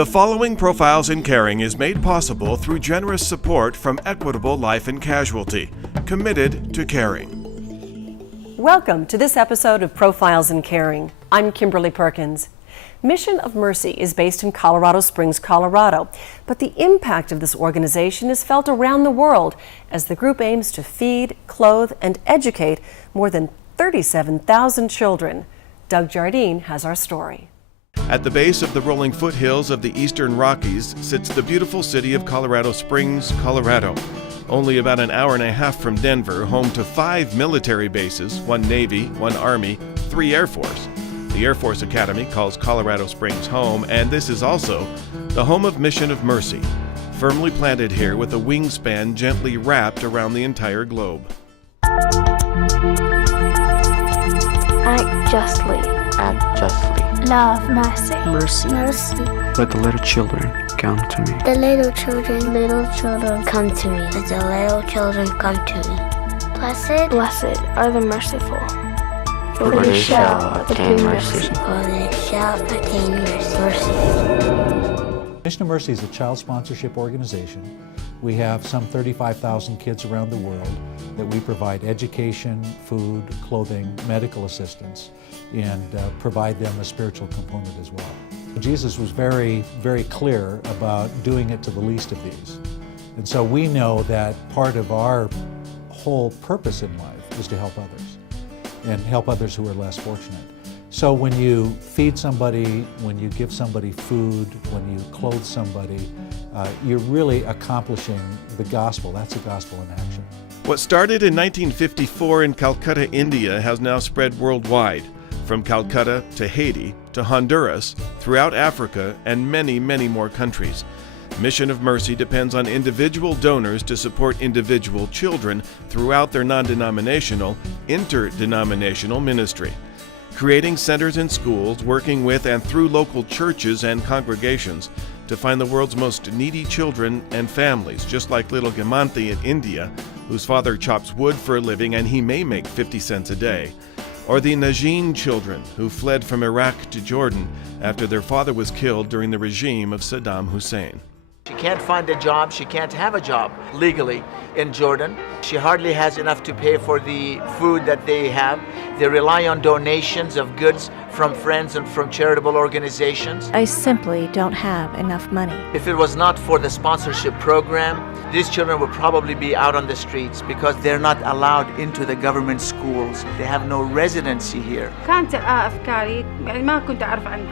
The following Profiles in Caring is made possible through generous support from Equitable Life and Casualty, committed to caring. Welcome to this episode of Profiles in Caring. I'm Kimberly Perkins. Mission of Mercy is based in Colorado Springs, Colorado, but the impact of this organization is felt around the world as the group aims to feed, clothe, and educate more than 37,000 children. Doug Jardine has our story. At the base of the rolling foothills of the Eastern Rockies sits the beautiful city of Colorado Springs, Colorado. Only about an hour and a half from Denver, home to 5 military bases, 1 Navy, 1 Army, 3 Air Force. The Air Force Academy calls Colorado Springs home, and this is also the home of Mission of Mercy, firmly planted here with a wingspan gently wrapped around the entire globe. Act justly. Act justly. Love mercy. Mercy. Mercy. Let the little children come to me. The little children come to me. Let the little children come to me. Blessed are the merciful, For they shall obtain mercy. For they shall attain mercy. Mission of Mercy is a child sponsorship organization. We have some 35,000 kids around the world that we provide education, food, clothing, medical assistance, and provide them a spiritual component as well. Jesus was very, very clear about doing it to the least of these. And so we know that part of our whole purpose in life is to help others and help others who are less fortunate. So when you feed somebody, when you give somebody food, when you clothe somebody, you're really accomplishing the gospel. That's the gospel in action. What started in 1954 in Calcutta, India, has now spread worldwide, from Calcutta to Haiti to Honduras, throughout Africa, and many, many more countries. Mission of Mercy depends on individual donors to support individual children throughout their non-denominational, interdenominational ministry, creating centers in schools, working with and through local churches and congregations to find the world's most needy children and families, just like little Gemanthi in India, whose father chops wood for a living and he may make 50 cents a day, or the Najin children who fled from Iraq to Jordan after their father was killed during the regime of Saddam Hussein. She can't find a job, she can't have a job legally in Jordan. She hardly has enough to pay for the food that they have. They rely on donations of goods from friends and from charitable organizations. I simply don't have enough money. If it was not for the sponsorship program, these children would probably be out on the streets because they're not allowed into the government schools. They have no residency here.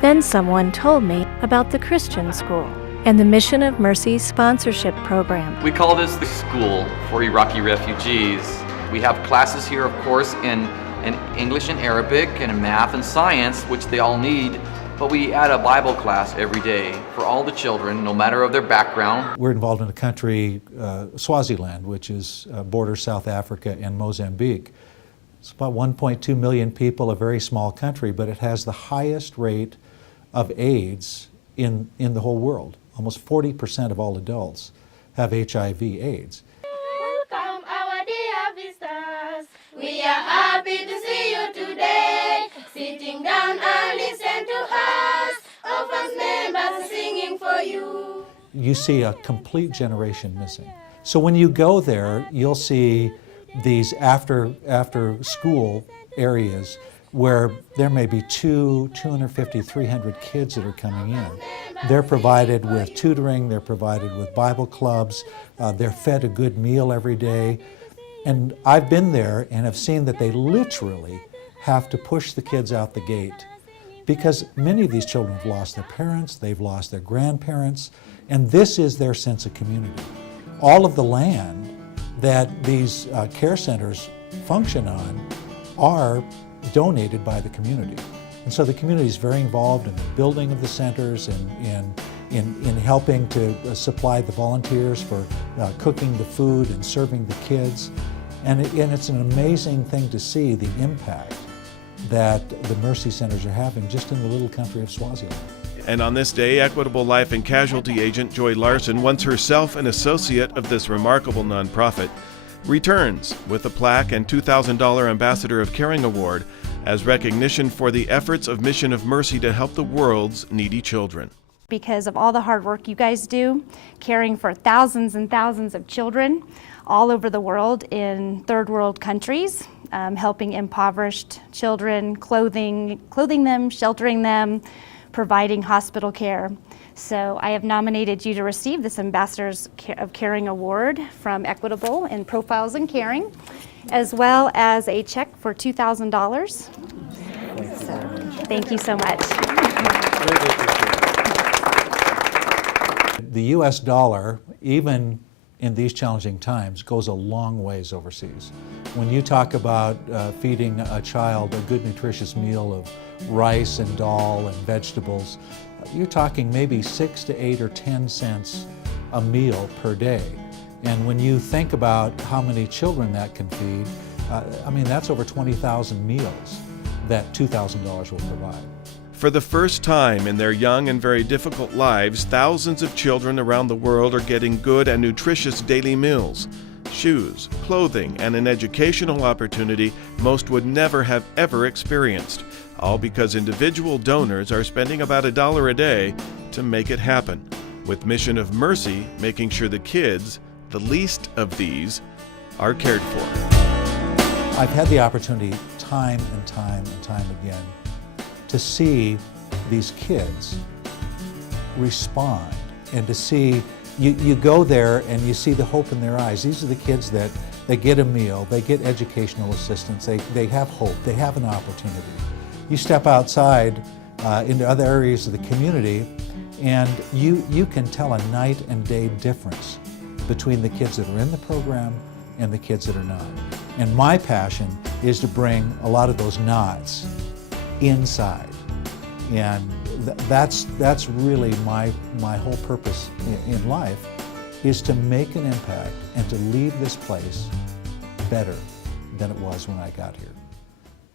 Then someone told me about the Christian school and the Mission of Mercy sponsorship program. We call this the School for Iraqi Refugees. We have classes here, of course, in English and Arabic and in math and science, which they all need, but we add a Bible class every day for all the children, no matter of their background. We're involved in a country, Swaziland, which is borders South Africa and Mozambique. It's about 1.2 million people, a very small country, but it has the highest rate of AIDS in the whole world. Almost 40% of all adults have HIV/AIDS. Welcome our dear visitors. We are happy to see you today. Sitting down and listen to us. Orphans members singing for you. You see a complete generation missing. So when you go there, you'll see these after school areas where there may be 250, 300 kids that are coming in. They're provided with tutoring, they're provided with Bible clubs, they're fed a good meal every day. And I've been there and have seen that they literally have to push the kids out the gate because many of these children have lost their parents, they've lost their grandparents, and this is their sense of community. All of the land that these care centers function on are donated by the community. And so the community is very involved in the building of the centers and in helping to supply the volunteers for cooking the food and serving the kids. And it's an amazing thing to see the impact that the Mercy Centers are having just in the little country of Swaziland. And on this day, Equitable Life and Casualty agent Joy Larson, once herself an associate of this remarkable nonprofit, returns with a plaque and $2,000 Ambassador of Caring Award as recognition for the efforts of Mission of Mercy to help the world's needy children. because of all the hard work you guys do, caring for thousands and thousands of children all over the world in third world countries, helping impoverished children, clothing them, sheltering them, providing hospital care. So I have nominated you to receive this Ambassadors of Caring Award from Equitable in Profiles in Caring, as well as a check for $2,000. So, thank you so much. The US dollar, even in these challenging times, goes a long ways overseas. When you talk about feeding a child a good nutritious meal of rice and dal and vegetables, you're talking maybe 6 to 8 or 10 cents a meal per day. And when you think about how many children that can feed, I mean, that's over 20,000 meals that $2,000 will provide. For the first time in their young and very difficult lives, thousands of children around the world are getting good and nutritious daily meals, shoes, clothing, and an educational opportunity most would never have ever experienced, all because individual donors are spending about $1 a day to make it happen, with Mission of Mercy making sure the kids, the least of these, are cared for. I've had the opportunity time and time and time again to see these kids respond and to see, you go there and you see the hope in their eyes. These are the kids that they get a meal, they get educational assistance, they have hope, they have an opportunity. You step outside into other areas of the community and you can tell a night and day difference between the kids that are in the program and the kids that are not. And my passion is to bring a lot of those nots inside. And that's really my whole purpose in life, is to make an impact and to leave this place better than it was when I got here.